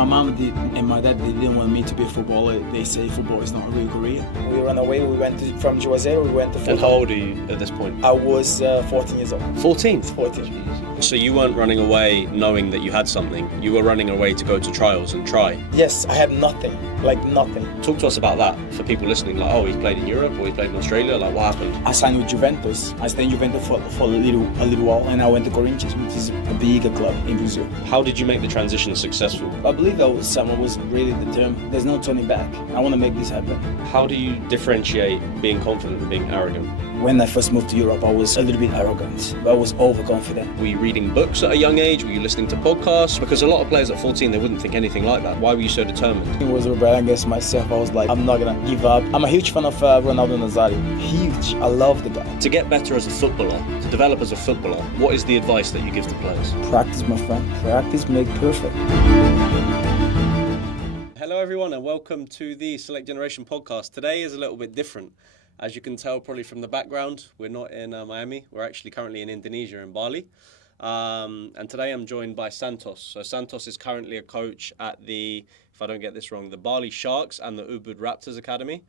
My mom and my dad, they didn't want me to be a footballer. They say football is not a real career. We ran away. We went from Juazeiro. We went to Portugal. And how old are you at this point? I was 14 years old. 14? 14. So you weren't running away knowing that you had something. You were running away to go to trials and try. Yes, I had nothing. Like nothing. Talk to us about that for people listening. Like, oh, he's played in Europe or he's played in Australia. Like, what happened? I signed with Juventus. I stayed in Juventus for a little while, and I went to Corinthians, which is a bigger club in Brazil. How did you make the transition successful? I believe someone was really determined. There's no turning back. I want to make this happen. How do you differentiate being confident and being arrogant? When I first moved to Europe, I was a little bit arrogant. I was overconfident. Were you reading books at a young age? Were you listening to podcasts? Because a lot of players at 14, they wouldn't think anything like that. Why were you so determined? It was a rebellion against myself. I was like, I'm not going to give up. I'm a huge fan of Ronaldo Nazario. Huge. I love the guy. To get better as a footballer, to develop as a footballer, what is the advice that you give to players? Practice, my friend. Practice make perfect. Hello everyone and welcome to the Select Generation podcast. Today is a little bit different. As you can tell probably from the background, we're not in Miami. We're actually currently in Indonesia, in Bali. And today I'm joined by Santos. So Santos is currently a coach at the, if I don't get this wrong, the Bali Sharks and the Ubud Raptors Academy.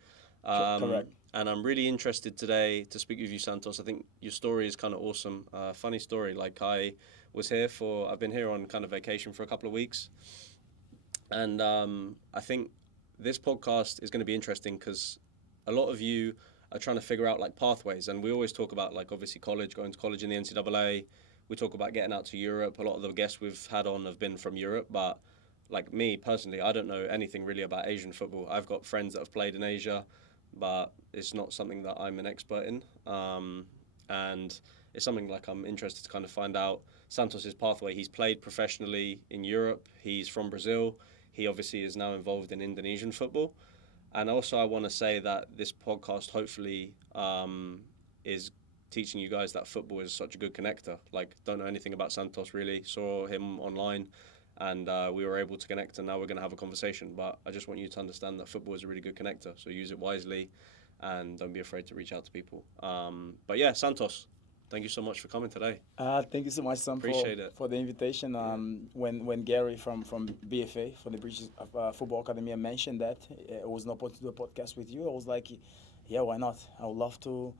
Correct. And I'm really interested today to speak with you, Santos. I think your story is kind of awesome. Funny story. Like I've been here on kind of vacation for a couple of weeks. And I think this podcast is going to be interesting because a lot of you are trying to figure out like pathways, and we always talk about like obviously going to college in the NCAA. We talk about getting out to Europe. A lot of the guests we've had on have been from Europe, but like me personally, I don't know anything really about Asian football. I've got friends that have played in Asia, but it's not something that I'm an expert in. And it's something like I'm interested to kind of find out Santos's pathway. He's played professionally in Europe. He's from Brazil. He obviously is now involved in Indonesian football. And also I want to say that this podcast hopefully is teaching you guys that football is such a good connector. Like, don't know anything about Santos really, saw him online and we were able to connect, and now we're going to have a conversation. But I just want you to understand that football is a really good connector. So use it wisely and don't be afraid to reach out to people. But yeah, Santos, thank you so much for coming today. Thank you so much, Sam, for the invitation. When Gary from BFA, from the British Football Academy, mentioned that it was an opportunity to do a podcast with you, I was like, yeah, why not? I would love to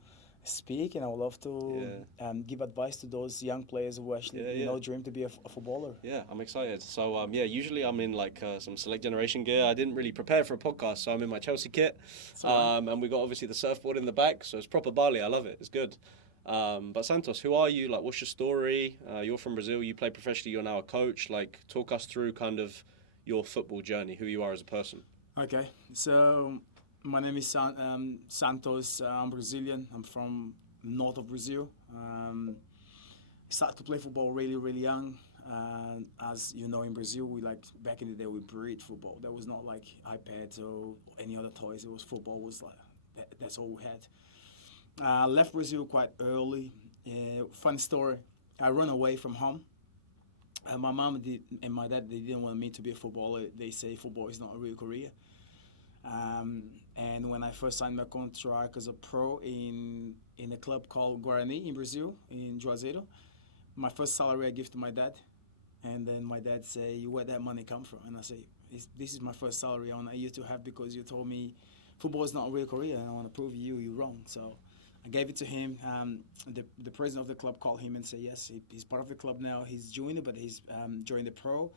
speak, and I would love to give advice to those young players who actually dream to be a footballer. Yeah, I'm excited. So usually I'm in like some Select Generation gear. I didn't really prepare for a podcast, so I'm in my Chelsea kit. And we got obviously the surfboard in the back, so it's proper Bali. I love it. It's good. But Santos, who are you? Like, what's your story? You're from Brazil. You play professionally. You're now a coach. Like, talk us through kind of your football journey, who you are as a person. Okay, so my name is Santos. I'm Brazilian. I'm from north of Brazil. Started to play football really, really young. As you know, in Brazil, back in the day, we breed football. There was not like iPads or any other toys. It was football. Was like that's all we had. I left Brazil quite early. Fun story. I ran away from home. My mom and my dad, they didn't want me to be a footballer. They say football is not a real career. And when I first signed my contract as a pro in a club called Guarani in Brazil, in Juazeiro, my first salary I give to my dad. And then my dad say, where that money come from? And I say, this is my first salary I want you to have because you told me football is not a real career and I want to prove you're wrong. So I gave it to him. The president of the club called him and said, yes, he's part of the club now. He's junior, but he's joined the pro.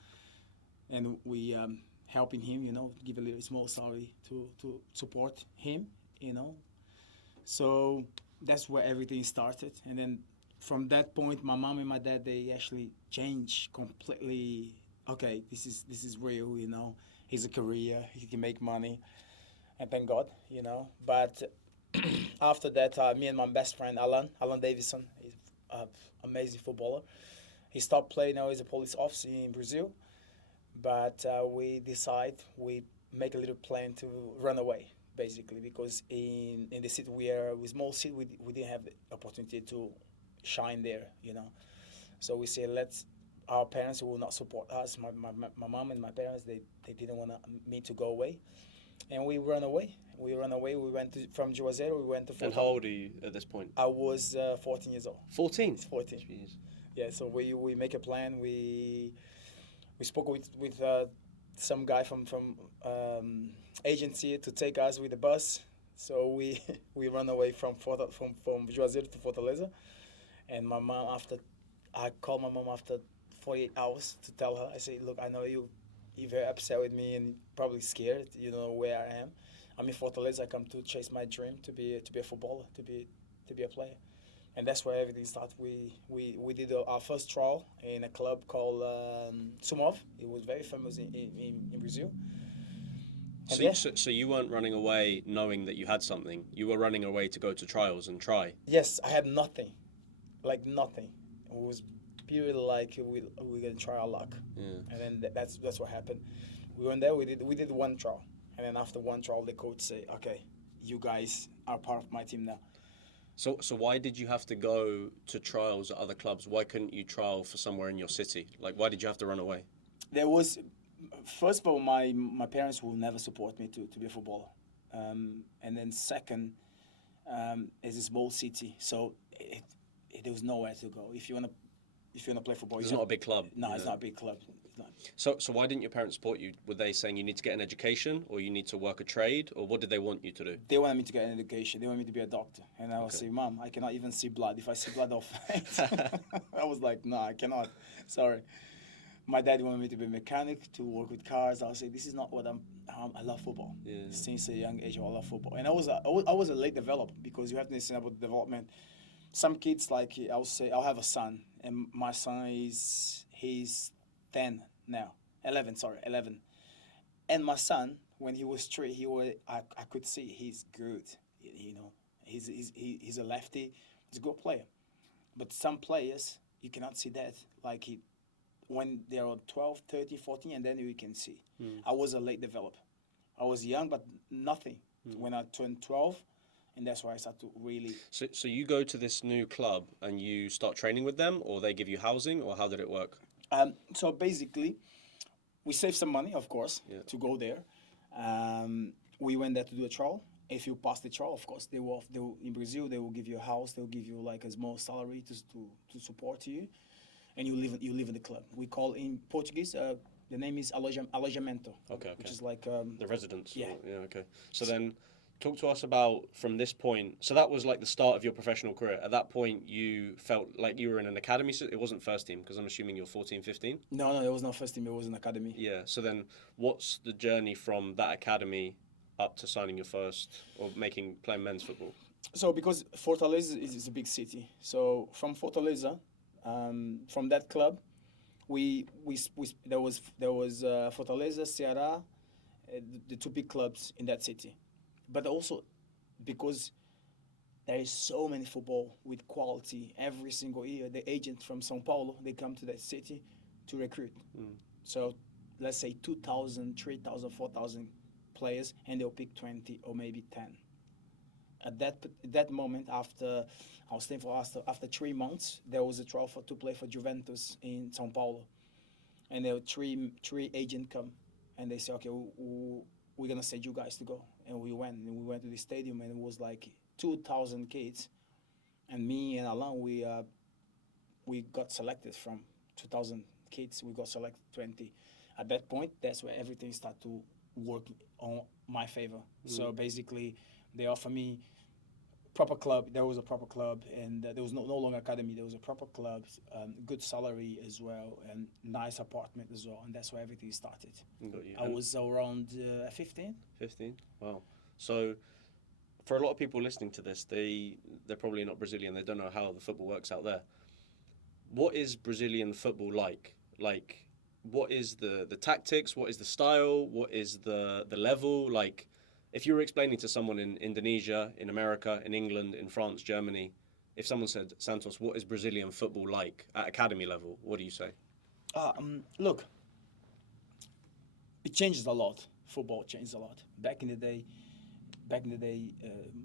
And we helping him, give a little small salary to support him, So that's where everything started. And then from that point, my mom and my dad, they actually changed completely. Okay, this is real, He's a career. He can make money. And thank God, But after that, me and my best friend, Alan Davison, he's an amazing footballer. He stopped playing. Now he's a police officer in Brazil. But we make a little plan to run away, basically, because in the city we're a small city, we didn't have the opportunity to shine there, So we say, our parents will not support us. My mom and my parents, they didn't want me to go away. And we ran away. We went from Juazeiro, we went to Portugal. And how old are you at this point? I was 14 years old. 14? 14. Jeez. Yeah, so we make a plan. We spoke with some guy agency to take us with the bus. So we we run away from Juazeiro to Fortaleza, and my mom after I called my mom after 48 hours to tell her. I say, look, I know you're very upset with me and probably scared. You know where I am. I'm in Fortaleza. I come to chase my dream to be a footballer, to be a player, and that's where everything started. We did our first trial in a club called Sumov. It was very famous in Brazil. And So, yeah, so you weren't running away knowing that you had something. You were running away to go to trials and try. yes, I had nothing, like nothing. It was purely like we gonna try our luck, Yeah. and then that's what happened. We went there. We did one trial, and then after one trial, the coach say, "Okay, you guys are part of my team now." So why did you have to go to trials at other clubs? Why couldn't you trial for somewhere in your city? Like, why did you have to run away? There was, first of all, my parents will never support me to be a footballer, and then second, it's a small city, so there was nowhere to go. If you wanna play football, It's not a big club. No, it's Yeah. not a big club. It's not. So why didn't your parents support you? Were they saying you need to get an education, or you need to work a trade, or what did they want you to do? They wanted me to get an education. They wanted me to be a doctor, and I would say, "Mom, I cannot even see blood. If I see blood, I'll faint." I was like, "No, I cannot. Sorry." My dad wanted me to be a mechanic, to work with cars. I would say, "This is not what I love football." Yeah. Since a young age, I love football, and I was a late developer because you have to understand about development. Some kids, like I'll say, I'll have a son, and my son he's 10 now, 11. Sorry, 11. And my son, when he was 3, I could see he's good. You know, he's a lefty. He's a good player. But some players you cannot see that. Like when they are 12, 13, 14, and then you can see. I was a late developer. I was young, but nothing. When I turned 12, and that's why I started to really. So you go to this new club and you start training with them, or they give you housing, or how did it work? So basically, we saved some money, of course, Yeah. to go there. We went there to do a trial. If you pass the trial, of course, they will in Brazil they will give you a house. They will give you like a small salary to support you, and you live in the club. We call in Portuguese. The name is alojamento. Okay. Which is like The residence. Yeah. Yeah. Okay. So then, talk to us about from this point. So that was like the start of your professional career. At that point, you felt like you were in an academy. So it wasn't first team because I'm assuming you're 14, 15. no, it was not first team. It was an academy. Yeah. So then, what's the journey from that academy up to signing your first or playing men's football? So because Fortaleza is a big city, so from Fortaleza, from that club, there was Fortaleza, Ceará, the two big clubs in that city, but also because there is so many football with quality every single year. The agent from São Paulo, they come to that city to recruit. So let's say 2,000, 3,000, 4,000 players, and they'll pick 20 or maybe 10. At that moment, after 3 months, there was a trial to play for Juventus in São Paulo, and there were three agents come, and they say, "Okay, we're gonna send you guys to go," and we went to the stadium, and it was like 2,000 kids, and me and Alain, we got selected from 2,000 kids. We got selected 20. At that point, that's where everything started to work on my favor. So basically, they offer me proper club. There was a proper club, and there was no longer academy. There was a proper club, good salary as well, and nice apartment as well. And that's where everything started. Got you. I was around 15. 15. Wow. So, for a lot of people listening to this, they're probably not Brazilian. They don't know how the football works out there. What is Brazilian football like? Like, what is the tactics? What is the style? What is the level? Like, if you were explaining to someone in Indonesia, in America, in England, in France, Germany, if someone said, Santos, what is Brazilian football like at academy level? What do you say? Look, it changes a lot. Football changes a lot. Back in the day,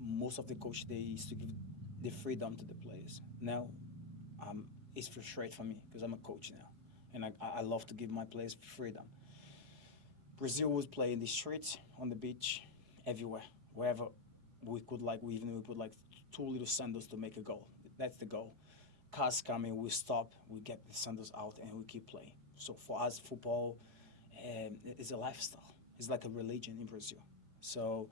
most of the coaches, they used to give the freedom to the players. Now, it's frustrating for me because I'm a coach now, and I love to give my players freedom. Brazil was playing in the streets, on the beach, everywhere, wherever we could. Like we put like 2 little sandals to make a goal. That's the goal. Cars coming, we stop, we get the sandals out, and we keep playing. So for us, football It's a lifestyle. It's like a religion in Brazil. So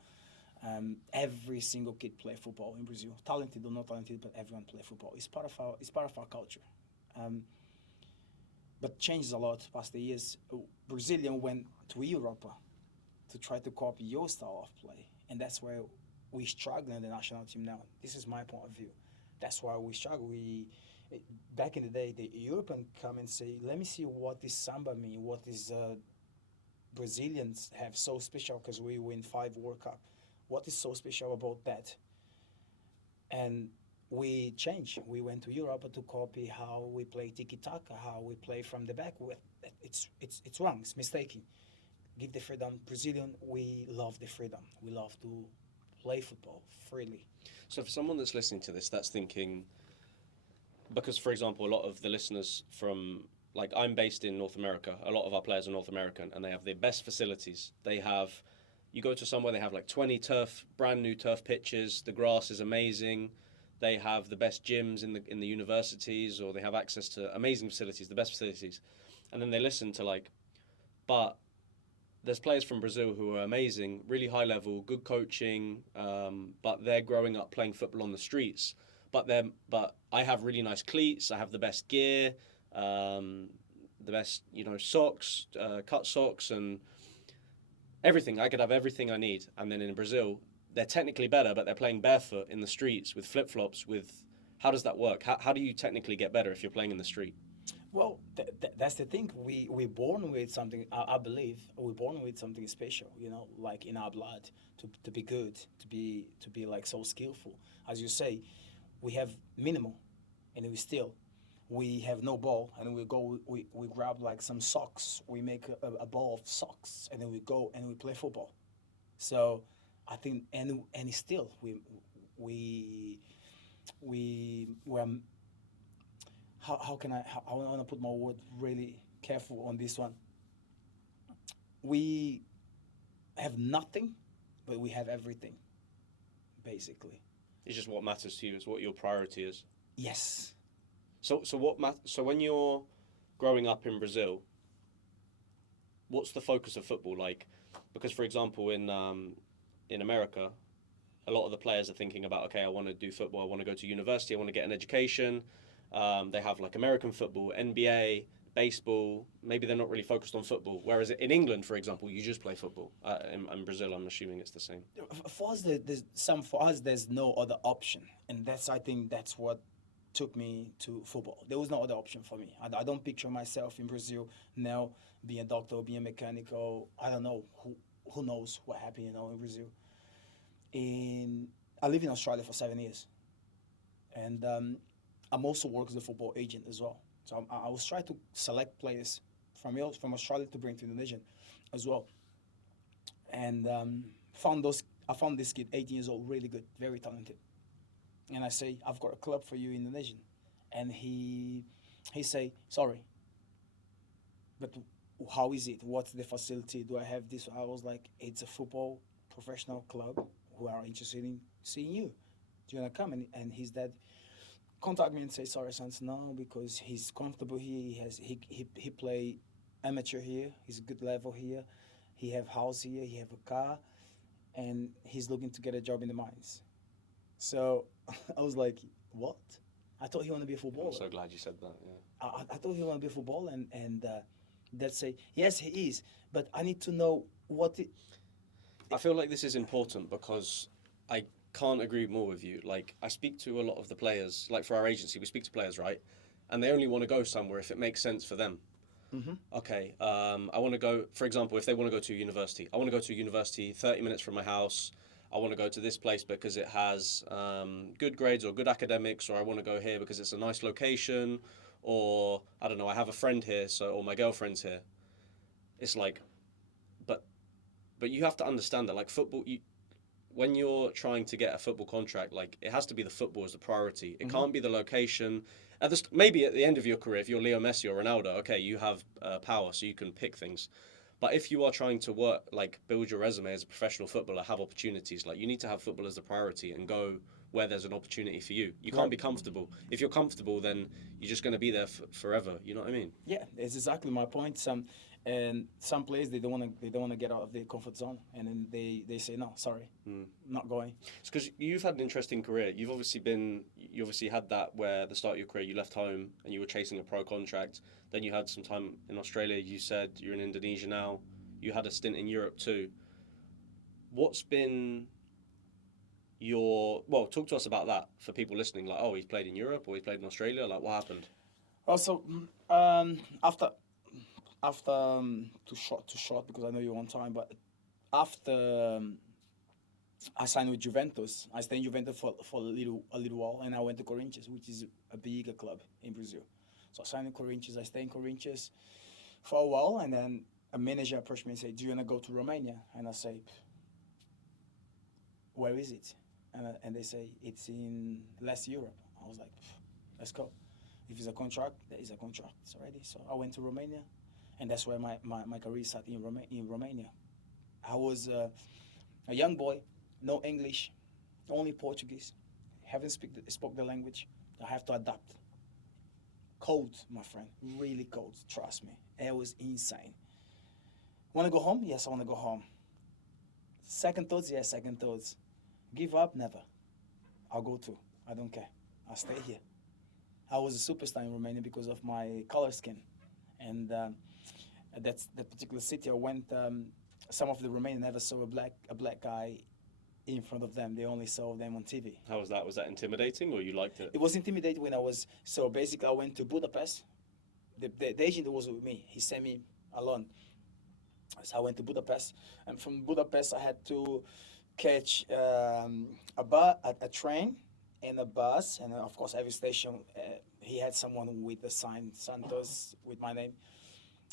every single kid play football in Brazil, talented or not talented, but everyone play football. It's part of our culture. Um, but changes a lot past the years. Brazilian went to Europe to try to copy your style of play, and that's where we struggle in the national team now. This is my point of view. That's why we struggle. Back in the day, the European come and say, "Let me see what this samba mean. What is Brazilians have so special because we win 5 World Cup. What is so special about that?" And we changed. We went to Europe to copy how we play tiki taka, how we play from the back. It's wrong. It's mistaken. Give the freedom. Brazilian, we love the freedom. We love to play football freely. So for someone that's listening to this, that's thinking, because for example, a lot of the listeners from, like, I'm based in North America. A lot of our players are North American, and they have the best facilities. They have, you go to somewhere, they have like 20 brand new turf pitches. The grass is amazing. They have the best gyms in the universities, or they have access to amazing facilities, the best facilities. And then they listen to like, but there's players from Brazil who are amazing, really high level, good coaching, but they're growing up playing football on the streets. But I have really nice cleats. I have the best gear, the best socks, cut socks, and everything. I could have everything I need. And then in Brazil, they're technically better, but they're playing barefoot in the streets with flip flops. How does that work? How do you technically get better if you're playing in the street? Well, that's the thing. We're born with something. I believe we're born with something special. Like in our blood, to be good, to be like so skillful. As you say, we have minimal, and we have no ball, and we grab like some socks. We make a ball of socks, and then we go and we play football. So I think and still we're how can I want to put my word really careful on this one. We have nothing, but we have everything, basically. It's just what matters to you. It's what your priority is. Yes. So when you're growing up in Brazil, what's the focus of football like? Because for example, in America, a lot of the players are thinking about, okay, I want to do football. I want to go to university. I want to get an education. They have like American football, NBA, baseball. Maybe they're not really focused on football. Whereas in England, for example, you just play football. In Brazil, I'm assuming it's the same. For us, there's no other option, and I think that's what took me to football. There was no other option for me. I don't picture myself in Brazil now being a doctor, being a mechanic, or I don't know who knows what happened, in Brazil. And I lived in Australia for 7 years, and I'm also work as a football agent as well. So I was trying to select players from Australia to bring to Indonesia as well. And I found this kid, 18 years old, really good, very talented. And I say, I've got a club for you in Indonesia. And he say, sorry, but how is it? What's the facility? Do I have this? I was like, it's a football professional club who are interested in seeing you. Do you want to come? And his dad contact me and say, sorry, Sans, no, because he's comfortable here. He play amateur here. He's a good level here. He have house here. He have a car, and he's looking to get a job in the mines. So I was like, what? I thought he wanted to be a footballer. I'm so glad you said that. Yeah. I thought he wanted to be a footballer, and they'd say, yes, he is, but I need to know what it. I feel like this is important because I can't agree more with you. Like, I speak to a lot of the players, like for our agency, we speak to players, right? And they only want to go somewhere if it makes sense for them. Mm-hmm. Okay, I want to go, for example, if they want to go to university, I want to go to university 30 minutes from my house. I want to go to this place because it has good grades or good academics, or I want to go here because it's a nice location, or I don't know, I have a friend here, or my girlfriend's here. It's like, but you have to understand that, like, football, when you're trying to get a football contract, like, it has to be the football as the priority. It can't be the location. Maybe at the end of your career, if you're Leo Messi or Ronaldo, okay, you have power, so you can pick things. But if you are trying to work, like, build your resume as a professional footballer, have opportunities, like, you need to have football as the priority and go where there's an opportunity for you. You can't be comfortable. If you're comfortable, then you're just going to be there forever. You know what I mean? Yeah, it's exactly my point. And some players they don't want to get out of their comfort zone, and then they say no, sorry, not going. It's because you've had an interesting career. You obviously had that where at the start of your career you left home and you were chasing a pro contract. Then you had some time in Australia. You said you're in Indonesia now. You had a stint in Europe too. What's been talk to us about that for people listening. Like, oh, he's played in Europe or he's played in Australia. Like, what happened? Also, after too short because I know you're on time, but after I signed with Juventus, I stayed in Juventus for a little while, and I went to Corinthians, which is a bigger club in Brazil. So I signed in Corinthians. I stayed in Corinthians for a while, and then a manager approached me and said, "Do you want to go to Romania?" And I said, "Where is it?" And they say, "It's in West Europe." I was like, "Let's go. If it's a contract, there is a contract already." So I went to Romania, and that's where my career started in Romania. I was a young boy, no English, only Portuguese. Haven't spoke the language. I have to adapt. Cold, my friend, really cold. Trust me, it was insane. Want to go home? Yes, I want to go home. Second thoughts? Yes, second thoughts. Give up? Never. I'll go too. I don't care. I'll stay here. I was a superstar in Romania because of my color skin, and that's the particular city I went. Some of the Romanians never saw a black guy in front of them. They only saw them on TV. How was that? Was that intimidating, or you liked it? It was intimidating when I was so basically I went to Budapest. The agent that was with me, he sent me alone. So I went to Budapest, and from Budapest I had to catch a train and a bus, and of course every station he had someone with the sign Santos with my name.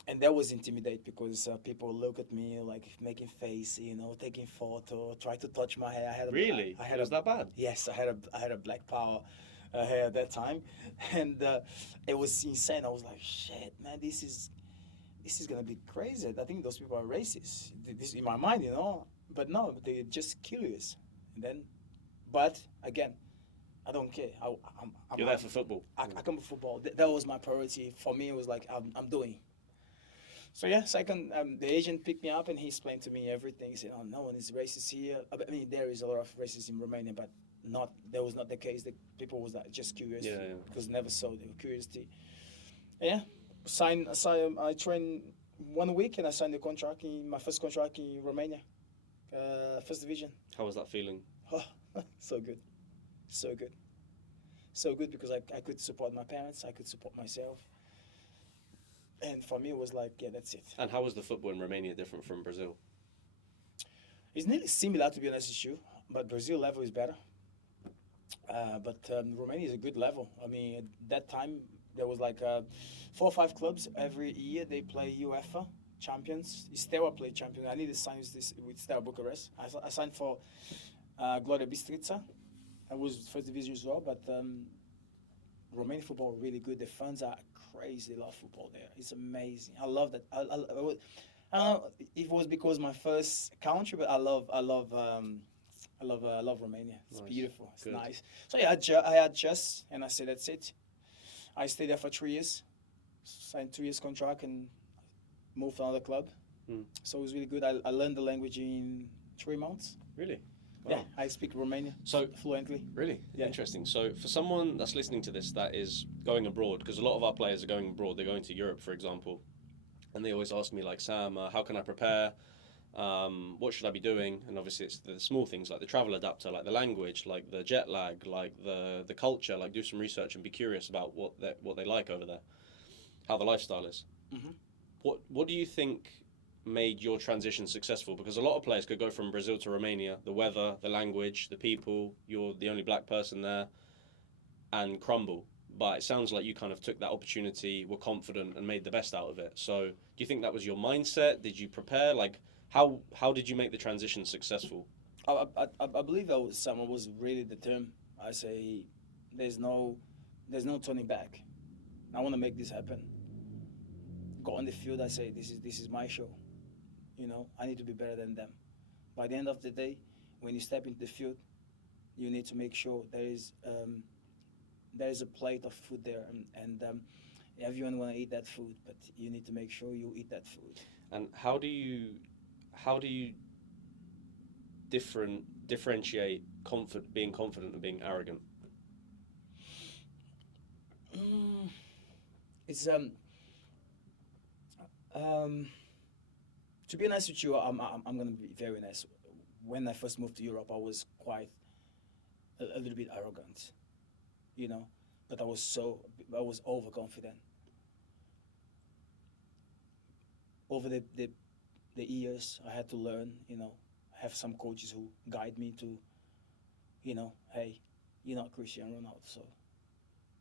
And that was intimidating because people look at me like making face, taking photo, try to touch my hair. Really? I had was that bad? Yes, I had a black power hair at that time, and it was insane. I was like, shit, man, this is gonna be crazy. I think those people are racist. This in my mind, But no, they're just curious. And then, but again, I don't care. You're there for football. I come for football. That was my priority. For me, it was like I'm doing. So yeah, second, the agent picked me up and he explained to me everything. He said, "Oh, no one is racist here." I mean, there is a lot of racism in Romania, but that was not the case. The people was just curious because never saw the curiosity. Yeah, I trained 1 week and I signed my first contract in Romania, first division. How was that feeling? Oh, so good, so good because I could support my parents, I could support myself. And for me, it was like, yeah, that's it. And how was the football in Romania different from Brazil? It's nearly similar, to be honest with you, but Brazil level is better. But Romania is a good level. I mean, at that time, there was like 4 or 5 clubs. Every year, they play UEFA champions. Steaua played champions. I need to sign with Steaua Bucharest. I signed for Gloria Bistrița. I was first division as well, but Romanian football really good. The fans are crazy. They love football there. It's amazing. I love that. I don't know if it was because my first country, but I love Romania. It's Nice. Beautiful. It's Good. nice. So yeah, I adjust, and I said that's it. I stayed there for 3 years, signed 2 years contract, and moved to another club. So it was really good. I learned the language in 3 months. Really? Yeah, Wow. I speak Romanian fluently. Really? Yeah. Interesting. So for someone that's listening to this that is going abroad, because a lot of our players are going abroad, they're going to Europe, for example, and they always ask me, like, Sam, how can I prepare? What should I be doing? And obviously it's the small things like the travel adapter, like the language, like the jet lag, like the culture, like do some research and be curious about what they like over there, how the lifestyle is. Mm-hmm. What do you think made your transition successful? Because a lot of players could go from Brazil to Romania, the weather, the language, the people, you're the only black person there, and crumble. But it sounds like you kind of took that opportunity, were confident, and made the best out of it. So do you think that was your mindset? Did you prepare? Like, how did you make the transition successful? I believe someone was really determined. I say, there's no turning back. I want to make this happen. Go on the field. I say, this is my show. I need to be better than them. By the end of the day, when you step into the field, you need to make sure there is a plate of food there, and everyone want to eat that food, but you need to make sure you eat that food. And how do you differentiate being confident and being arrogant? Mm, it's um to be honest with you, I'm gonna be very honest. When I first moved to Europe, I was quite a little bit arrogant, you know, but I was overconfident. Over the years, I had to learn, you know, have some coaches who guide me to, you know, hey, you're not Cristiano Ronaldo, so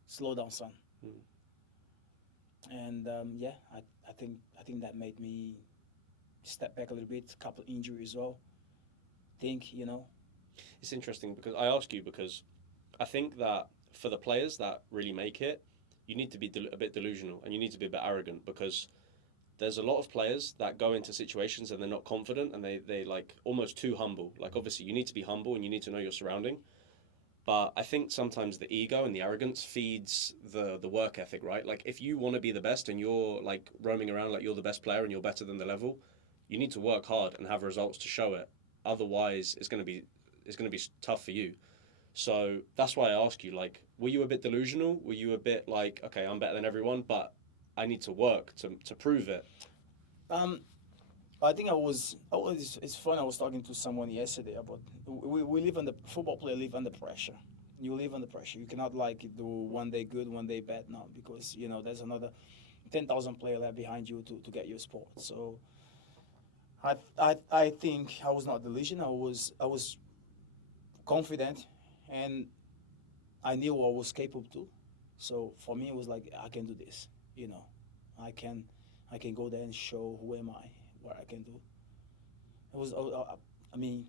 slow down, son. Mm. And yeah, I think that made me step back a little bit. A couple of injuries as well. Think, you know, It's interesting because I ask you because I think that for the players that really make it, you need to be a bit delusional and you need to be a bit arrogant because there's a lot of players that go into situations and they're not confident and they like almost too humble. Like obviously you need to be humble and you need to know your surrounding. But I think sometimes the ego and the arrogance feeds the work ethic, right? Like if you want to be the best and you're like roaming around like you're the best player and you're better than the level, you need to work hard and have results to show it. Otherwise, it's going to be tough for you. So that's why I ask you, like, were you a bit delusional? Were you a bit like, okay, I'm better than everyone, but I need to work to prove it? um, I think it's fun. I was talking to someone yesterday about we live under football player live under pressure. You live under pressure. You cannot like do one day good, one day bad now because you know there's another 10,000 player left behind you to get your spot. So I think I was not delusional. I was confident, and I knew what I was capable to. So for me, it was like I can do this. You know, I can I can go there and show who am I, what I can do. It was I mean,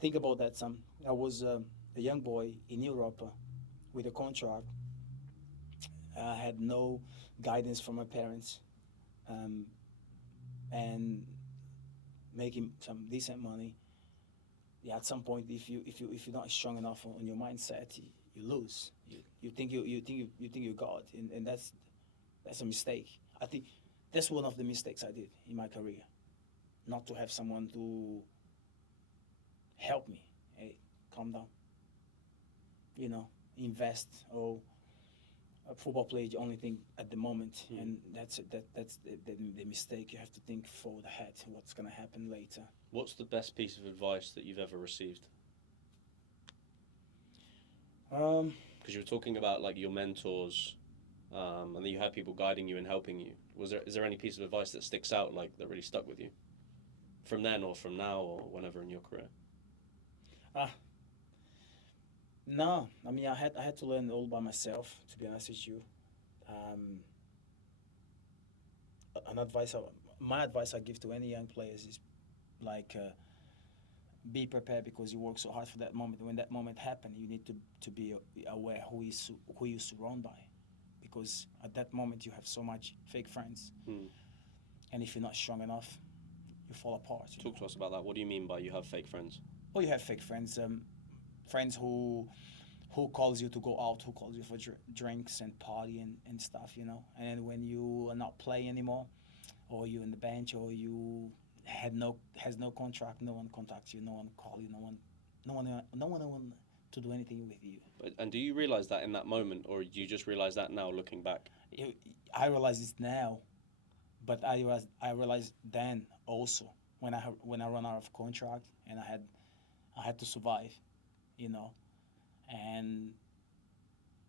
think about that. I was a young boy in Europe with a contract. I had no guidance from my parents, um, and making some decent money. Yeah, at some point, if you're not strong enough on your mindset, you lose. You think you're God, and that's a mistake. I think that's one of the mistakes I did in my career, not to have someone to help me. Hey, calm down. You know, invest. Or a football player is the only thing at the moment, and that's the mistake. You have to think forward ahead. What's gonna happen later? What's the best piece of advice that you've ever received? Um, Because you were talking about like your mentors, and then you had people guiding you and helping you. Is there any piece of advice that sticks out like that really stuck with you from then or from now or whenever in your career? ah, no, I mean I had to learn all by myself. To be honest with you, um, an advice my advice I give to any young players is like be prepared because you work so hard for that moment. When that moment happens, you need to be aware who you surround by, because at that moment you have so much fake friends, Hmm. and if you're not strong enough, you fall apart. Talk to us about that. What do you mean by you have fake friends? Or you have fake friends, friends who calls you to go out, who calls you for drinks and party and stuff, you know. And then when you are not playing anymore, or you're in the bench, or you has no contract, no one contacts you, no one call you, no one to do anything with you. And do you realize that in that moment, or do you just realize that now looking back? You- I realize this now, but I realized then also when I run out of contract and I had to survive, you know, and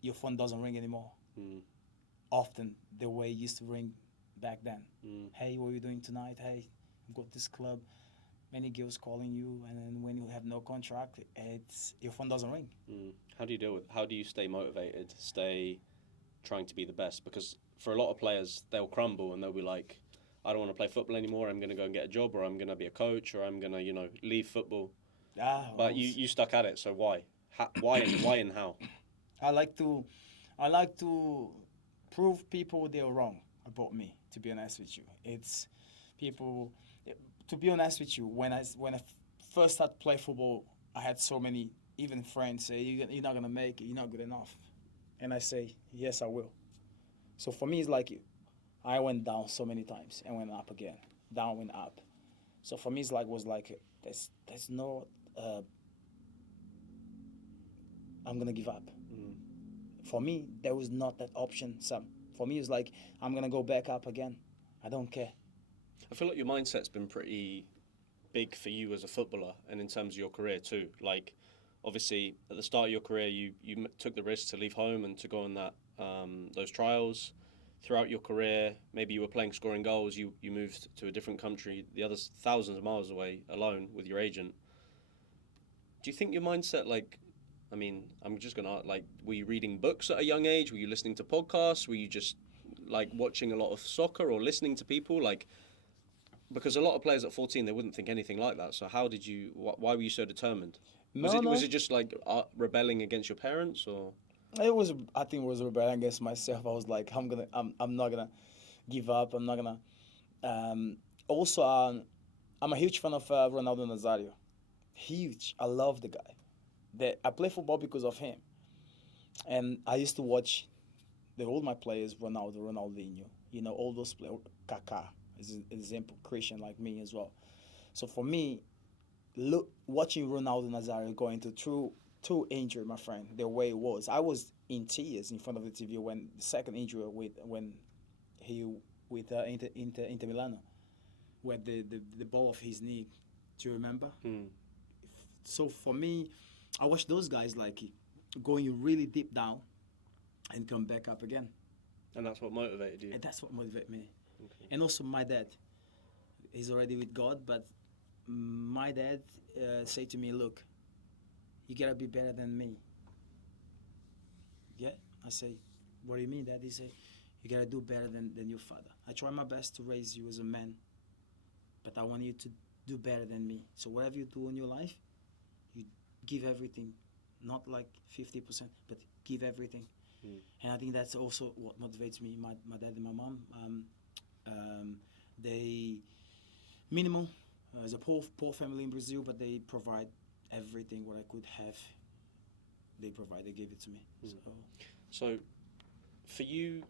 your phone doesn't ring anymore. Mm. Often the way it used to ring back then. Mm. Hey, what are you doing tonight? Hey, I've got this club. Many girls calling you, and then when you have no contract, it's your phone doesn't ring. Mm. How do you stay motivated, stay trying to be the best? Because for a lot of players, they'll crumble and they'll be like, I don't want to play football anymore. I'm going to go and get a job, or I'm going to be a coach, or I'm going to, leave football. But you stuck at it. So why? Why and how? I like to, I like to prove people they're wrong about me. To be honest with you, it's people. To be honest with you, when I first started to play football, I had so many even friends say you're not gonna make it, you're not good enough, and I say yes, I will. So for me, it's like I went down so many times and went up again, down and up. So for me, it's like was like there's no I'm gonna give up. For me, there was not that option. Some for me, it's like I'm gonna go back up again. I don't care. I feel like your mindset's been pretty big for you as a footballer and in terms of your career too. Like, obviously, at the start of your career, you took the risk to leave home and to go on that those trials. Throughout your career, maybe you were playing scoring goals. You moved to a different country, the others thousands of miles away, alone with your agent. Do you think your mindset, like, I mean, I'm just gonna like, were you reading books at a young age? Were you listening to podcasts? Were you just like watching a lot of soccer or listening to people? Like, because a lot of players at 14, they wouldn't think anything like that. So how did you? Why were you so determined? No, Was it just like rebelling against your parents, or? It was. I think it was rebellion against myself. I was like, I'm not gonna give up. I'm not gonna. Also, I'm a huge fan of Ronaldo Nazario. Huge. I love the guy. I play football because of him, and I used to watch all my players, Ronaldo, Ronaldinho. You know, all those players. Kaká is an example. Christian like me as well. So for me, watching Ronaldo Nazario going through injury, my friend, the way it was, I was in tears in front of the TV when the second injury when he with Inter Milano, where the ball of his knee. Do you remember? So for me, I watched those guys like going really deep down and come back up again. And that's what motivated you. And that's what motivated me. Okay. And also my dad, he's already with God, but my dad said to me, look, you gotta be better than me. Yeah, I say, what do you mean, Dad? He said, you gotta do better than your father. I try my best to raise you as a man, but I want you to do better than me. So whatever you do in your life, you give everything, not like 50%, but give everything. And I think that's also what motivates me. My dad and my mom, they minimal as a poor family in Brazil, but they provide everything what I could have. They gave it to me. So, for you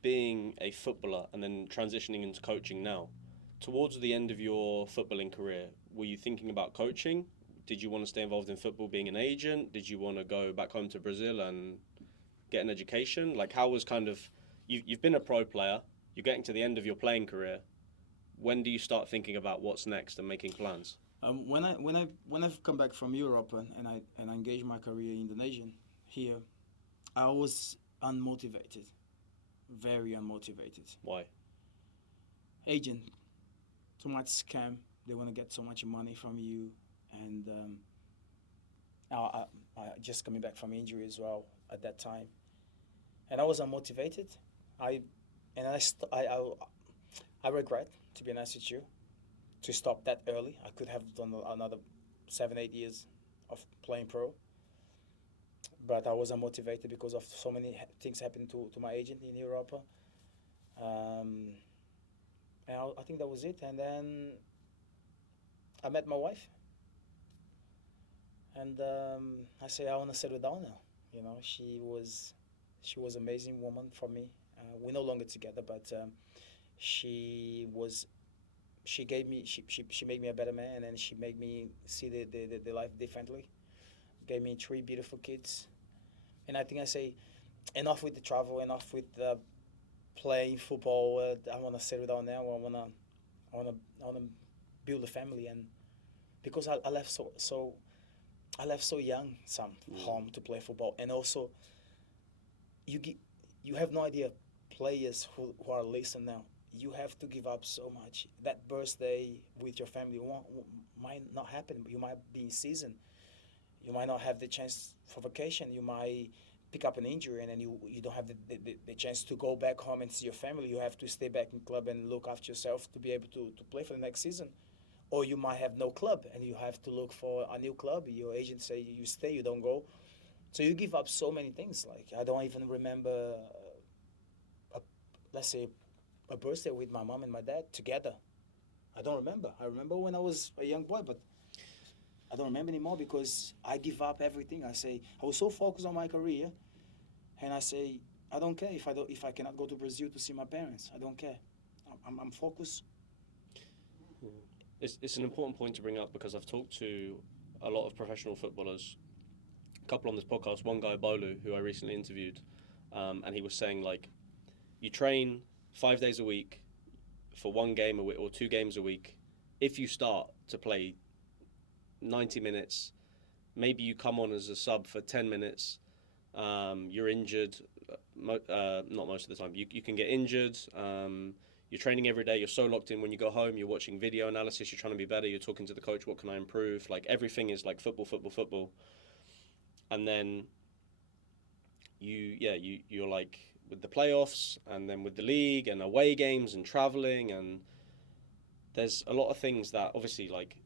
being a footballer and then transitioning into coaching now, towards the end of your footballing career, were you thinking about coaching? Did you want to stay involved in football, being an agent? Did you want to go back home to Brazil and get an education? Like, how was kind of, you've been a pro player, you're getting to the end of your playing career. When do you start thinking about what's next and making plans? When I've come back from Europe and I engaged my career in Indonesia, here, I was unmotivated, very unmotivated. Why? Agent, too much scam. They want to get so much money from you, and I just coming back from injury as well at that time, and I was unmotivated. I regret, to be honest with you, to stop that early. I could have done another 7-8 years of playing pro, but I was unmotivated because of so many things happened to my agent in Europe. And I think that was it. And then I met my wife, and I say I want to settle down now. You know, she was an amazing woman for me. We're no longer together, but she made me a better man, and she made me see the life differently. Gave me 3 beautiful kids, and I think I say, enough with the travel, enough with playing football. I want to settle down now. I wanna build a family, and because I left so young, home to play football, and also you have no idea, players who are listening now. You have to give up so much. That birthday with your family might not happen. You might be in season. You might not have the chance for vacation. You might pick up an injury, and then you don't have the chance to go back home and see your family. You have to stay back in club and look after yourself to be able to play for the next season. Or you might have no club, and you have to look for a new club. Your agent say you stay, you don't go. So you give up so many things. Like, I don't even remember, let's say, a birthday with my mom and my dad together. I don't remember. I remember when I was a young boy, but I don't remember anymore because I give up everything. I say, I was so focused on my career, and I say, I don't care if I cannot go to Brazil to see my parents. I don't care. I'm focused. It's an important point to bring up because I've talked to a lot of professional footballers, a couple on this podcast, one guy, Bolu, who I recently interviewed, and he was saying, like, you train 5 days a week for one game a week or 2 games a week. If you start to play 90 minutes, maybe you come on as a sub for 10 minutes, you're injured, not most of the time, you can get injured, you're training every day, you're so locked in. When you go home, you're watching video analysis, you're trying to be better, you're talking to the coach, what can I improve? Like, everything is like football, football, football. And then you're like with the playoffs and then with the league and away games and traveling, and there's a lot of things that obviously, like,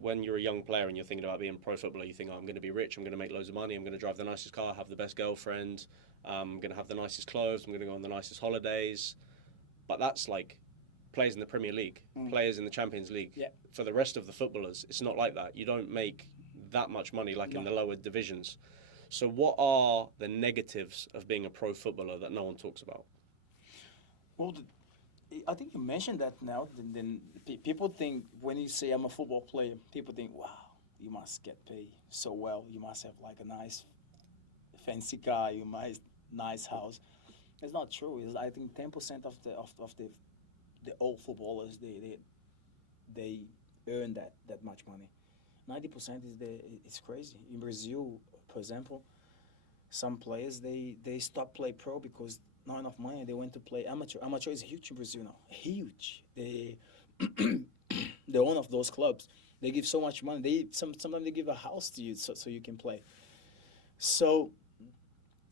when you're a young player and you're thinking about being a pro footballer, you think, oh, I'm going to be rich, I'm going to make loads of money, I'm going to drive the nicest car, have the best girlfriend, I'm going to have the nicest clothes, I'm going to go on the nicest holidays. But that's like players in the Premier League, players in the Champions League. Yeah. For the rest of the footballers, it's not like that. You don't make that much money like in the lower divisions. So what are the negatives of being a pro footballer that no one talks about? Well, I think you mentioned that now. Then people think when you say I'm a football player, people think, wow, you must get paid so well. You must have like a nice, fancy car. You must nice house. It's not true. It's, I think 10% of the old footballers they earn that much money. 90% it's crazy. In Brazil, for example, some players they stop play pro because not enough money. They went to play amateur. Amateur is huge in Brazil now. Huge. The owner of those clubs, they give so much money. Sometimes they give a house to you so you can play. So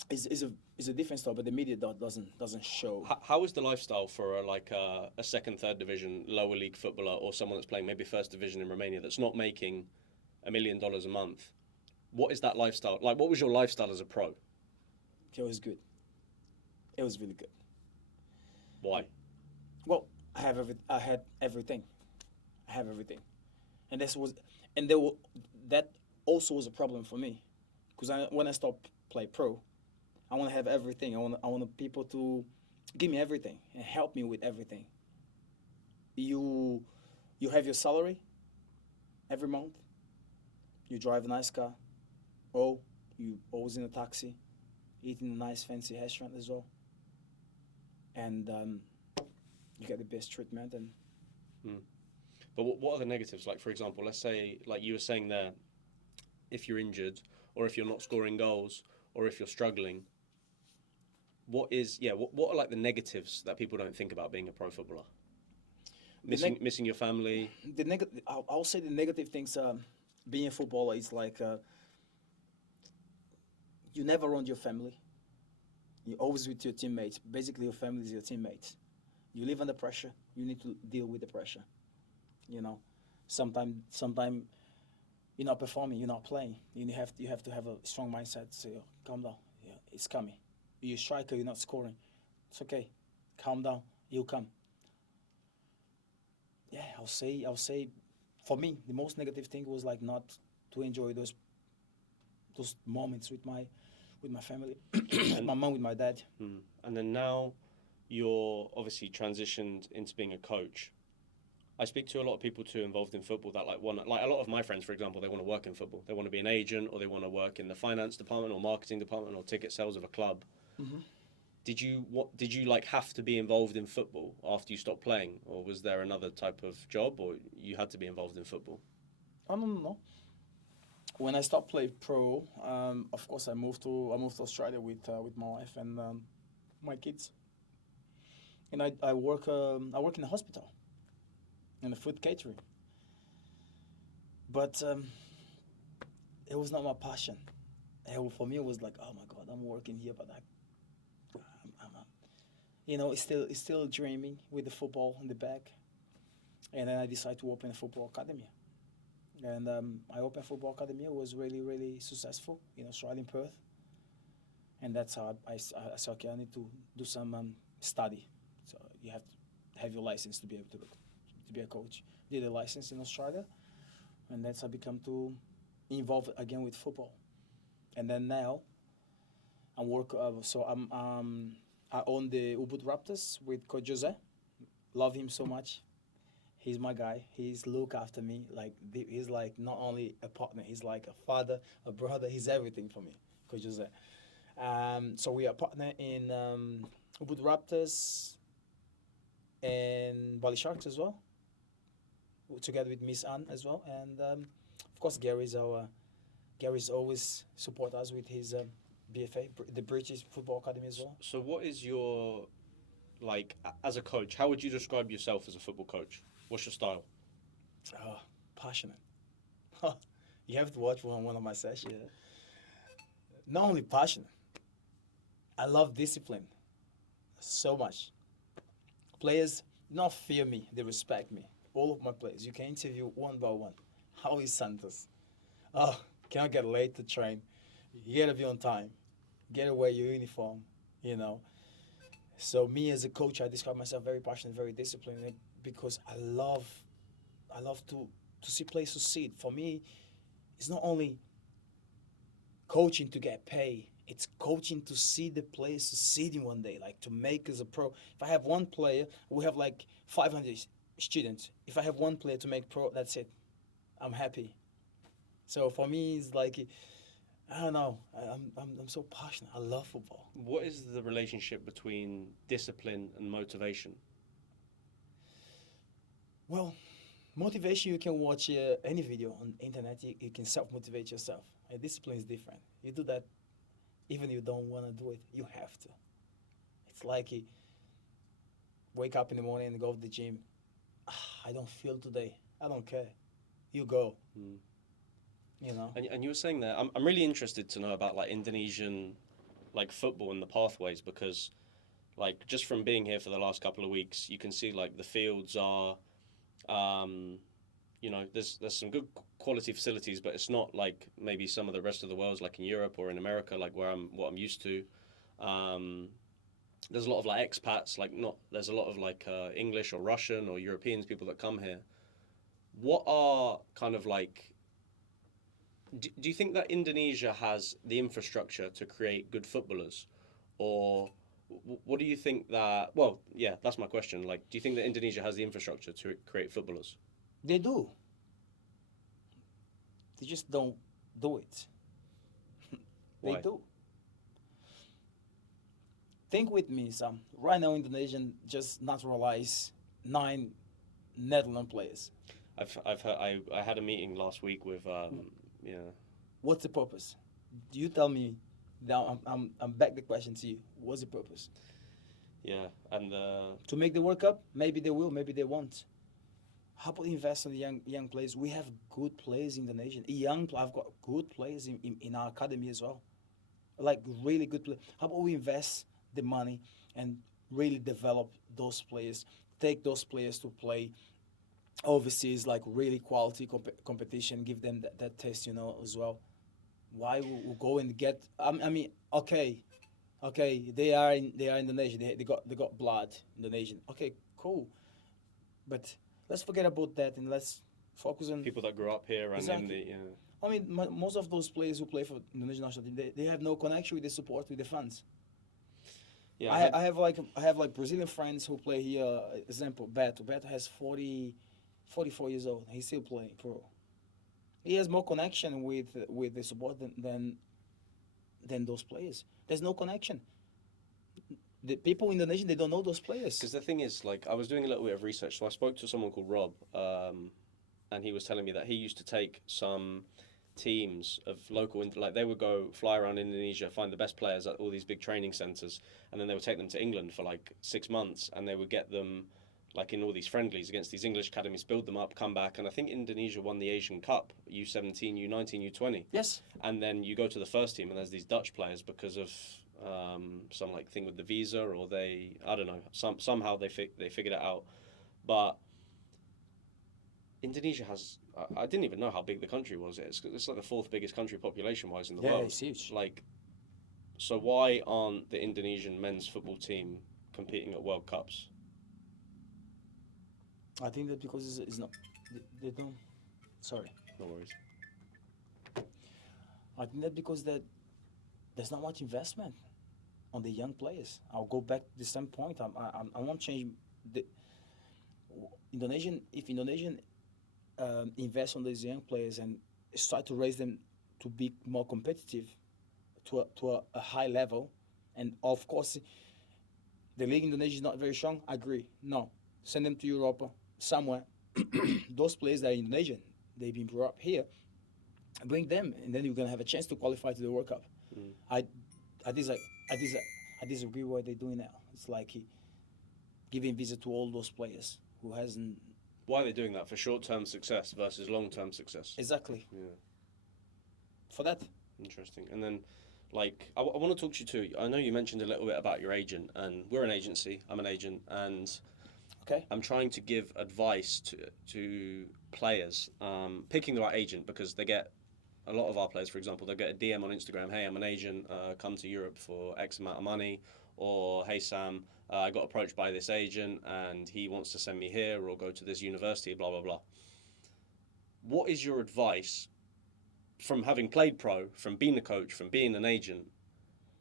it's a different story, but the media doesn't show. How is the lifestyle for a second, third division lower league footballer or someone that's playing maybe first division in Romania that's not making $1 million a month? What is that lifestyle like? What was your lifestyle as a pro? It was good. It was really good. Why? Well, I had everything. I have everything, and that also was a problem for me, because when I stopped play pro, I want to have everything. I want people to give me everything and help me with everything. You have your salary every month. You drive a nice car, or you always in a taxi, eating a nice fancy restaurant as well. And you get the best treatment. And But what are the negatives? Like, for example, let's say, like you were saying there, if you're injured or if you're not scoring goals or if you're struggling, what are like the negatives that people don't think about being a pro footballer? Missing your family. I'll say the negative things. Being a footballer is like you never around your family. You're always with your teammates. Basically, your family is your teammates. You live under pressure. You need to deal with the pressure. You know, sometimes you're not performing, you're not playing. You have to have a strong mindset. Say, oh, calm down. Yeah, it's coming. You're a striker. You're not scoring. It's okay. Calm down. You'll come. Yeah, I'll say, for me, the most negative thing was like not to enjoy those moments with my family, my mom, with my dad. And then now you're obviously transitioned into being a coach. I speak to a lot of people too involved in football that like a lot of my friends, for example, they want to work in football. They want to be an agent, or they want to work in the finance department or marketing department or ticket sales of a club. Mm-hmm. Did you like have to be involved in football after you stopped playing, or was there another type of job, or you had to be involved in football? I don't know. When I stopped playing pro, of course I moved to Australia with my wife and my kids. And I work in a hospital, in the food catering. But it was not my passion. For me, it was like, oh my God, I'm working here, but it's still dreaming with the football in the back. And then I decided to open a football academy. And I opened a football academy. It was really, really successful in Australia, in Perth. And that's how I said, okay, I need to do some study. So you have to have your license to be able to be a coach. Did a license in Australia, and that's how I become to involve again with football. And then now I'm work. So I own the Ubud Raptors with Coach Jose. Love him so much. He's my guy. He's look after me. Like he's like not only a partner. He's like a father, a brother. He's everything for me, Coach Jose. So we are partner in Ubud Raptors and Bali Sharks as well, together with Miss Anne as well, and of course Gary's always support us with his BFA, the British Football Academy as well. So what is your, like, as a coach, how would you describe yourself as a football coach? What's your style? Passionate. You have to watch one of my sessions. Not only passionate, I love discipline so much. Players not fear me, they respect me. All of my players, you can interview one by one. How is Santos? Oh, cannot get late to train. You gotta be on time. Get away your uniform, you know. So me as a coach, I describe myself very passionate, very disciplined, because I love to see players succeed. For me, it's not only coaching to get paid. It's coaching to see the players succeeding one day, like to make us a pro. If I have one player, we have like 500 students. If I have one player to make pro, that's it. I'm happy. So for me, it's like, I don't know. I'm so passionate. I love football. What is the relationship between discipline and motivation? Well, motivation, you can watch any video on the internet. You can self-motivate yourself. And discipline is different. You do that even if you don't want to do it. You have to. It's like wake up in the morning and go to the gym. I don't feel today. I don't care. You go. Mm. You know. And you were saying that I'm really interested to know about like Indonesian, like football and the pathways, because like just from being here for the last couple of weeks, you can see like the fields are, you know, there's some good quality facilities, but it's not like maybe some of the rest of the world's like in Europe or in America, like what I'm used to. There's a lot of like expats, like not there's a lot of like English or Russian or Europeans, people that come here. What are kind of like, do you think that Indonesia has the infrastructure to create good footballers, or what do you think that? Well, yeah, that's my question. Like, do you think that Indonesia has the infrastructure to create footballers? They do. They just don't do it. They Why? do. Think with me, Sam. Right now, Indonesian just naturalized 9 Netherlands players. I've heard, I had a meeting last week with yeah. What's the purpose? You tell me. Now I'm back the question to you. What's the purpose? Yeah, and To make the World Cup? Maybe they will, maybe they won't. How about invest on the young players? We have good players in Indonesia. I've got good players in our academy as well. Like really good players. How about we invest the money and really develop those players? Take those players to play overseas, like really quality competition. Give them that taste, you know, as well. Why we go and get? I mean, okay, they are Indonesian. They got blood Indonesian. Okay, cool, but let's forget about that and let's focus on people that grew up here and in the I mean, most of those players who play for Indonesian national team, they have no connection with the support with the fans. yeah. I have like Brazilian friends who play here. Example, Beto. Beto has 44 years old. He's still playing pro. He has more connection with the support than those players. There's no connection. The people in Indonesia, they don't know those players. Because the thing is, like, I was doing a little bit of research. So I spoke to someone called Rob, and he was telling me that he used to take some teams of local, like, they would go fly around Indonesia, find the best players at all these big training centres, and then they would take them to England for like 6 months, and they would get them like in all these friendlies against these English academies, build them up, come back, and I think Indonesia won the Asian Cup, U17, U19, U20. Yes. And then you go to the first team, and there's these Dutch players because of some like thing with the visa, or I don't know, somehow they figured it out. But Indonesia has, I didn't even know how big the country was. It's like the 4th biggest country population-wise in the world. Yeah, it's huge. Like, so why aren't the Indonesian men's football team competing at World Cups? I think that because it's not, they don't. Sorry. No worries. I think that because that there's not much investment on the young players. I'll go back to the same point. I won't change the Indonesian. If Indonesian invest on these young players and start to raise them to be more competitive to a high level, and of course, the league in Indonesia is not very strong. I agree. No, send them to Europe somewhere. Those players that are Indonesian, they've been brought up here. Bring them, and then you're gonna have a chance to qualify to the World Cup. I disagree with what they're doing now. It's like giving visa to all those players who hasn't Why are they doing that? For short-term success versus long-term success? exactly Yeah. for that. Interesting. And then, like, I want to talk to you too. I know you mentioned a little bit about your agent, and we're an agency. I'm an agent, and Okay. I'm trying to give advice to players, picking the right agent, because they get a lot of our players, for example, they'll get a DM on Instagram. Hey, I'm an agent. Come to Europe for X amount of money. Or, hey, Sam, I got approached by this agent and he wants to send me here or go to this university, blah, blah, blah. What is your advice from having played pro, from being a coach, from being an agent?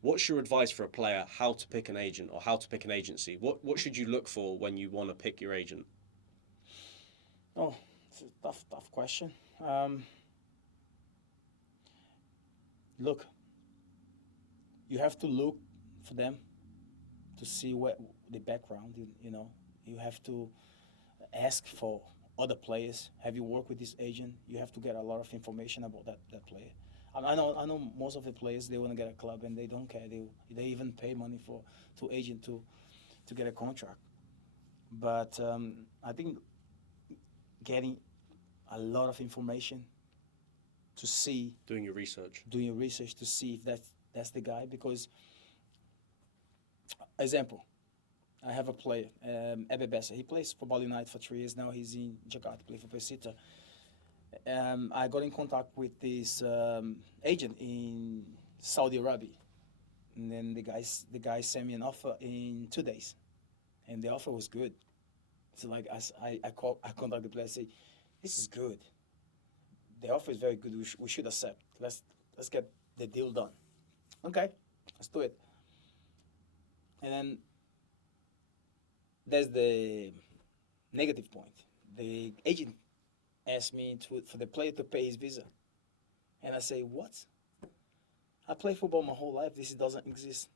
What's your advice for a player how to pick an agent or how to pick an agency? What should you look for when you want to pick your agent? Oh, it's a tough question. Look, you have to look for them to see what the background. You have to ask for other players. Have you worked with this agent? You have to get a lot of information about that player. I know most of the players, they want to get a club and they don't care. They even pay money to agent to get a contract. But I think getting a lot of information to see, Doing your research. doing your research to see if that's the guy. Because, example, I have a player, Ebe Bessa. He plays for Bali United for 3 years now. He's in Jakarta, play for Persita. I got in contact with this agent in Saudi Arabia, and then the guy sent me an offer in 2 days, and the offer was good. So like I contact the player, say, this is good. The offer is very good. We should accept. Let's get the deal done. Okay, let's do it. And then there's the negative point. The agent asked me for the player to pay his visa, and I say, what? I play football my whole life. This doesn't exist.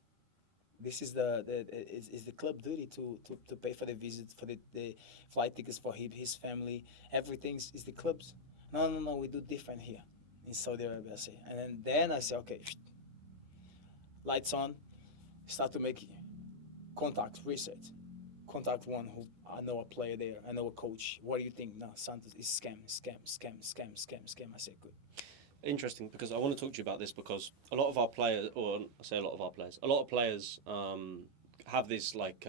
This is the club duty to pay for the visit, for the flight tickets for his family. Everything is the club's. No, we do different here in Saudi Arabia. I say, and then I say, okay, lights on, start to make contacts, research. Contact one who I know a player there, I know a coach. What do you think? No, Santos is scam. I say, good. Interesting, because I want to talk to you about this, because a lot of our players, or I say a lot of players have this like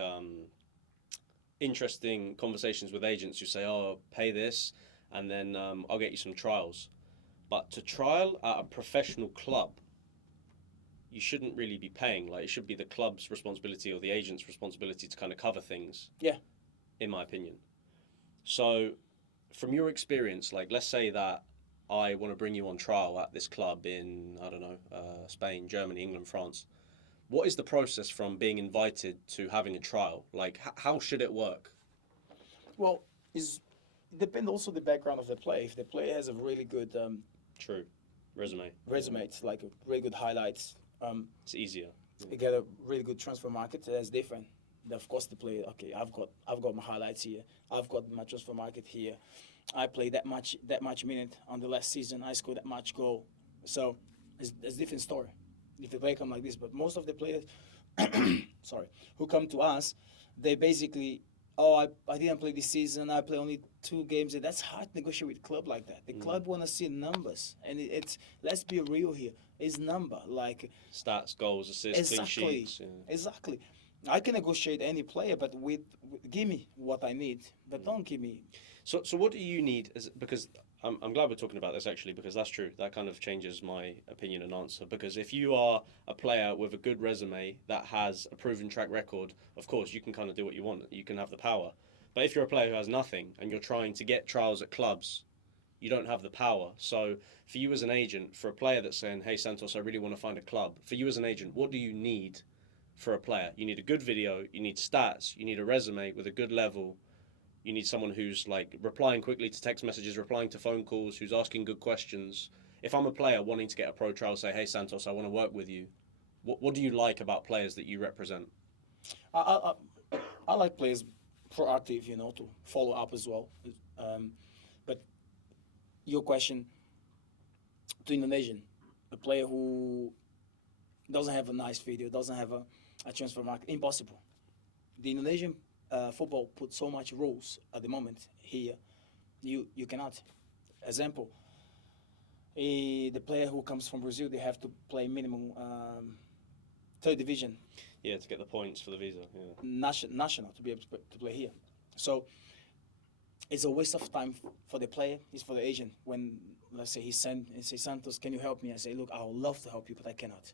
interesting conversations with agents who say, oh, pay this and then I'll get you some trials. But to trial at a professional club, you shouldn't really be paying. Like, it should be the club's responsibility or the agent's responsibility to kind of cover things. Yeah. In my opinion. So, from your experience, like, let's say that I want to bring you on trial at this club in, I don't know, Spain, Germany, England, France. What is the process from being invited to having a trial? Like, how should it work? Well, it depends also the background of the player. If the player has a really good True. Resume. it's like a really good highlights. It's easier. You get a really good transfer market. That's different. Of course, the player. Okay, I've got my highlights here. I've got my transfer market here. I played that much minute on the last season. I scored that much goal. So it's a different story. If the player come like this, but most of the players, who come to us, they basically, I didn't play this season. I play only 2 games. And that's hard to negotiate with club like that. The club want to see numbers, and it's let's be real here. It's number like Stats, goals, assists, clean sheets. Yeah. Exactly. I can negotiate any player, but give me what I need, but don't give me. So what do you need? Because I'm glad we're talking about this, actually, because that's true. That kind of changes my opinion and answer. Because if you are a player with a good resume that has a proven track record, of course, you can kind of do what you want. You can have the power. But if you're a player who has nothing and you're trying to get trials at clubs, you don't have the power. So for you as an agent, for a player that's saying, hey, Santos, I really want to find a club. For you as an agent, what do you need for a player? You need a good video, you need stats, you need a resume with a good level. You need someone who's like replying quickly to text messages, replying to phone calls, who's asking good questions. If I'm a player wanting to get a pro trial, say, hey, Santos, I want to work with you. What do you like about players that you represent? I like players proactive, to follow up as well. But your question to Indonesian, a player who doesn't have a nice video, doesn't have a transfer market, impossible. The Indonesian football put so much rules at the moment here. You cannot. Example, the player who comes from Brazil, they have to play minimum third division. Yeah, to get the points for the visa. Yeah. National to be able to play here. So it's a waste of time for the player. It's for the agent. When, let's say, he say, Santos, can you help me? I say, look, I would love to help you, but I cannot.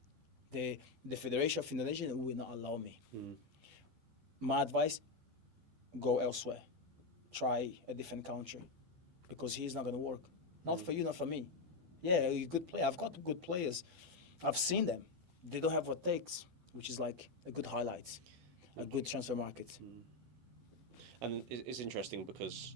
The Federation of Indonesia will not allow me. My advice, go elsewhere. Try a different country, because he's not going to work. Not for you, not for me. Yeah, you're a good player. I've got good players. I've seen them. They don't have what it takes, which is like a good highlights, a good transfer market. And it's interesting because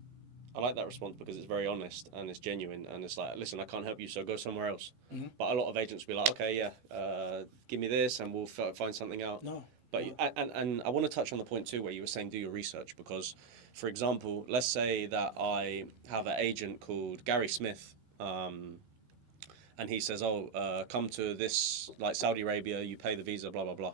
I like that response, because it's very honest and it's genuine, and it's like, listen, I can't help you, so go somewhere else. But a lot of agents will be like, okay, yeah, give me this and we'll find something out. No. But and I want to touch on the point too where you were saying do your research, because, for example, let's say that I have an agent called Gary Smith, and he says, come to this, like, Saudi Arabia, you pay the visa, blah, blah, blah.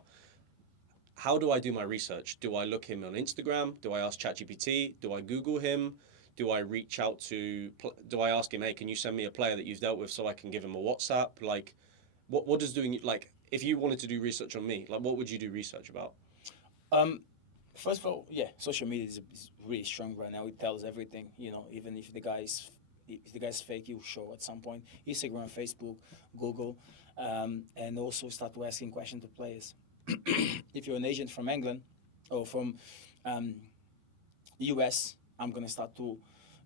How do I do my research? Do I look him on Instagram? Do I ask ChatGPT? Do I Google him? Do I reach out to, do I ask him, hey, can you send me a player that you've dealt with so I can give him a WhatsApp? Like, what does doing, like, if you wanted to do research on me, like, what would you do research about? First of all, yeah, social media is really strong right now. It tells everything, even if the guy's fake, he'll show at some point. Instagram, Facebook, Google, and also start asking questions to players. If you're an agent from England or from US, I'm going to start to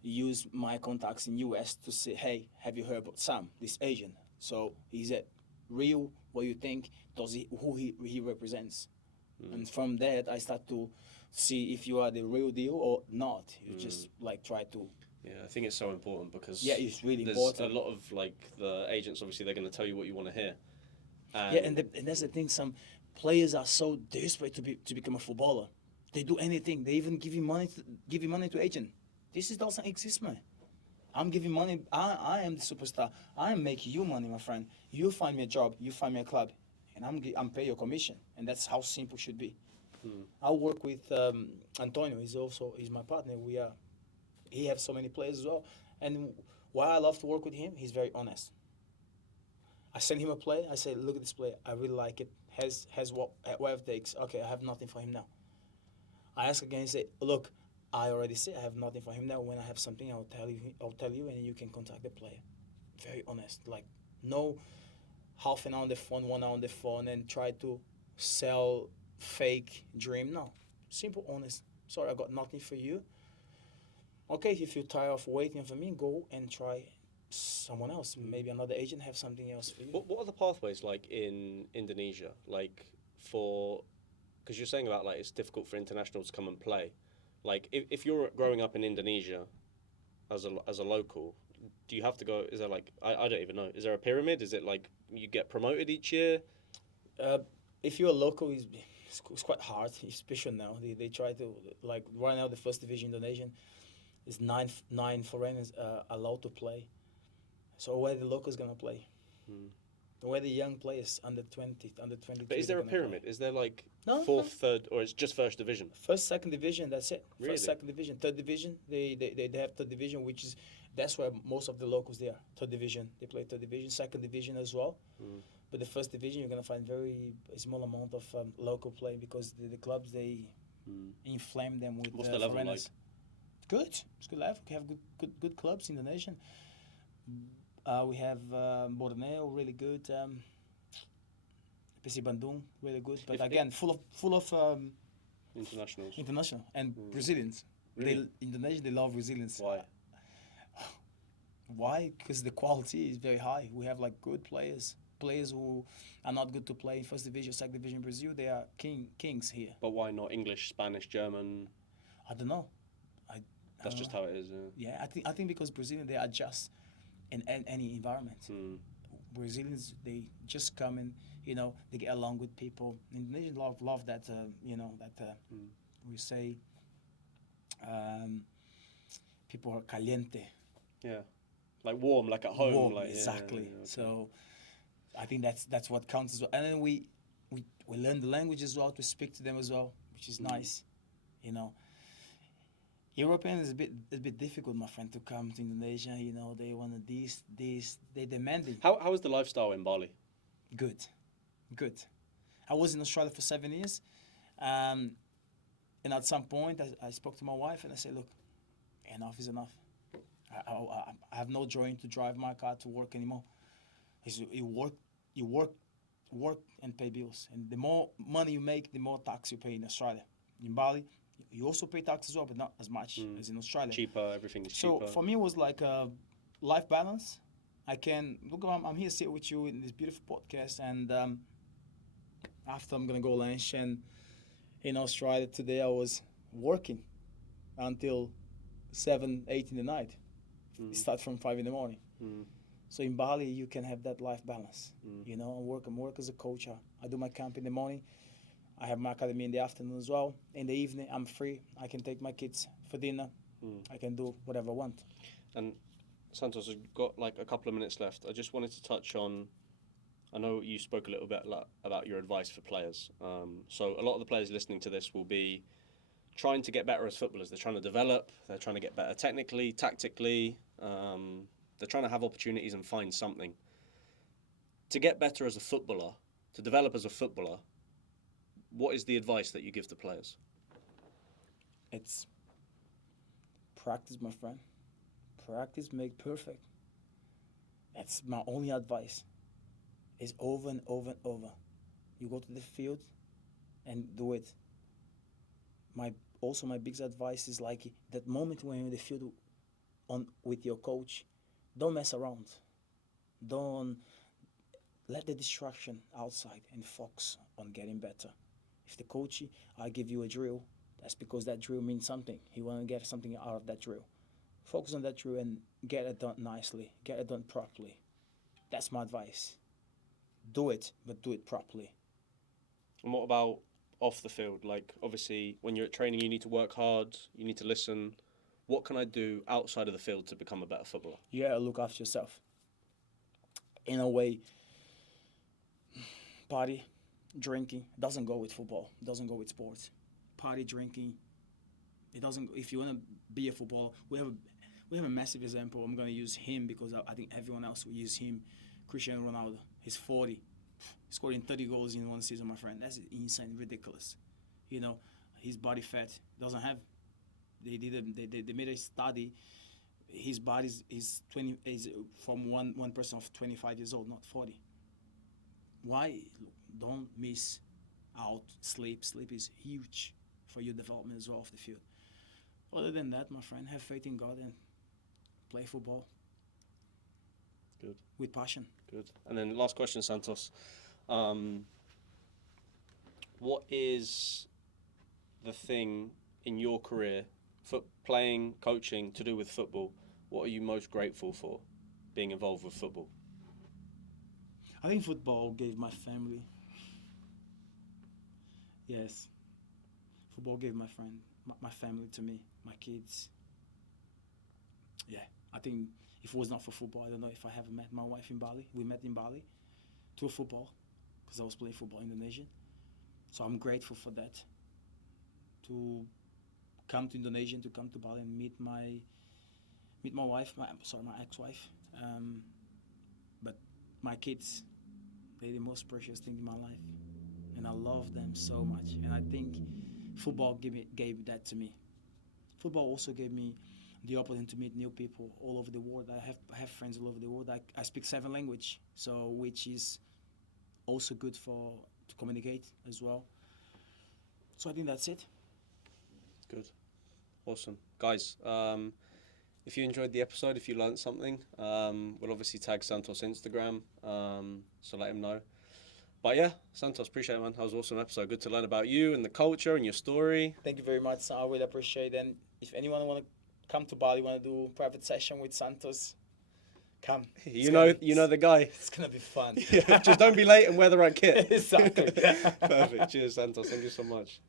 use my contacts in US to say, hey, have you heard about Sam, this agent? So is it real? What you think? Who he represents? And from that, I start to see if you are the real deal or not. You just like try to. Yeah, I think it's so important, because it's really there's important. a lot of, like, the agents, obviously, they're going to tell you what you want to hear. And that's the thing. Some players are so desperate to become a footballer. They do anything. They even give you money to agent. This doesn't exist, man. I'm giving money. I am the superstar. I am making you money, my friend. You find me a job. You find me a club, and I'm pay your commission. And that's how simple it should be. I work with Antonio. He's my partner. He has so many players as well. And why I love to work with him, he's very honest. I send him a play. I say, look at this play. I really like it. Has whatever it takes. Okay, I have nothing for him now. I ask again and say, look, I already say I have nothing for him now. When I have something, I'll tell you, and you can contact the player. Very honest. Like, no half an hour on the phone, 1 hour on the phone, and try to sell fake dream. No. Simple, honest. Sorry, I got nothing for you. Okay, if you're tired of waiting for me, go and try someone else. Maybe another agent have something else for you. What are the pathways like in Indonesia? Like, because you're saying about, like, it's difficult for internationals to come and play. Like, if you're growing up in Indonesia as a local, do you have to go, is there, like, I don't even know, is there a pyramid? Is it like you get promoted each year? If you're a local, it's quite hard, especially now. They try to, like, right now the first division Indonesian is nine foreigners allowed to play. So where the locals gonna play? Where the young players under 20, under 22. But is there a pyramid? Is there, like, No, fourth, third, or it's just first division? First, second division, that's it. Really? First, second division, third division. They have third division, that's where most of the locals they are. Third division, they play third division, second division as well. But the first division, you're gonna find very small amount of local play, because the clubs they inflame them with. What's the level foreigners. like? Good. It's good level. We have good clubs in the nation. We have Borneo, really good. PC Bandung, really good. But again, full of Internationals. international and Brazilians. Really? Indonesia, they love Brazilians. Why? Why? Because the quality is very high. We have like good players, players who are not good to play in first division, second division in Brazil. They are kings here. But why not English, Spanish, German? I don't know. I That's don't just know. how it is. Yeah, I think because Brazilians they adjust in any environment. Mm. Brazilians they just come and they get along with people. Indonesians love that that Mm. we say people are caliente. Yeah, like warm, like at home. Warm, Like exactly. okay. So I think that's what counts as well. And then we learn the language as well to speak to them as well, which is nice. European is a bit difficult, my friend, to come to Indonesia. They want this, they demanding. How is the lifestyle in Bali? Good, good. I was in Australia for 7 years, and at some point I spoke to my wife and I said, look, enough is enough. I have no joy to drive my car to work anymore. You work and pay bills. And the more money you make, the more tax you pay in Australia. In Bali, you also pay tax as well, but not as much as in Australia. Cheaper, everything is So cheaper. for me, it was like a life balance. I can look. I'm here, sit with you in this beautiful podcast, and after I'm gonna go lunch. And in Australia today, I was working until 7, 8 in the night. It start from 5 in the morning. Mm. So in Bali, you can have that life balance. Mm. I work as a coach. I do my camp in the morning. I have my academy in the afternoon as well. In the evening, I'm free. I can take my kids for dinner. I can do whatever I want. And Santos, we've got like a couple of minutes left. I just wanted to touch on. I know you spoke a little bit about your advice for players. So a lot of the players listening to this will be trying to get better as footballers. They're trying to develop. They're trying to get better technically, tactically. They're trying to have opportunities and find something. To get better as a footballer, to develop as a footballer, what is the advice that you give to players? It's practice, my friend. Practice make perfect. That's my only advice. It's over and over and over. You go to the field and do it. My biggest advice is like that moment when you're in the field with your coach, don't mess around. Don't let the distraction outside and focus on getting better. If the coach, I give you a drill, that's because that drill means something. He want to get something out of that drill. Focus on that drill and get it done nicely, get it done properly. That's my advice. Do it, but do it properly. And what about off the field? Like, obviously, when you're at training, you need to work hard, you need to listen. What can I do outside of the field to become a better footballer? You gotta look after yourself. In a way, party, drinking doesn't go with football, doesn't go with sports. Party, drinking, it doesn't. If you want to be a footballer, we have a massive example. I'm gonna use him because I think everyone else will use him. Cristiano Ronaldo. He's 40. He's scoring 30 goals in one season, my friend. That's insane, ridiculous. His body fat doesn't have. They made a study. His body is from one person of 25 years old, not 40. Why? Don't miss out sleep. Sleep is huge for your development as well off the field. Other than that, my friend, have faith in God and play football. Good. With passion. Good. And then last question, Santos. What is the thing in your career, playing, coaching, to do with football, what are you most grateful for being involved with football? I think football gave my family. Yes. Football gave my family to me, my kids. Yeah. I think if it was not for football, I don't know if I have met my wife in Bali. We met in Bali through football because I was playing football in Indonesia. So I'm grateful for that. To come to Indonesia and to come to Bali and meet my wife, my ex-wife. But my kids, they're the most precious thing in my life. And I love them so much. And I think football gave that to me. Football also gave me the opportunity to meet new people all over the world. I have friends all over the world. I speak 7 languages, so which is also good to communicate as well. So I think that's it. Good. Awesome. Guys, if you enjoyed the episode, if you learned something, we'll obviously tag Santos Instagram, so let him know. But yeah, Santos, appreciate it, man. That was an awesome episode. Good to learn about you and the culture and your story. Thank you very much. I really appreciate it. And if anyone want to come to Bali, want to do private session with Santos, come. You know the guy. It's gonna be fun. Yeah, just don't be late and wear the right kit. Exactly. Perfect. Cheers, Santos. Thank you so much.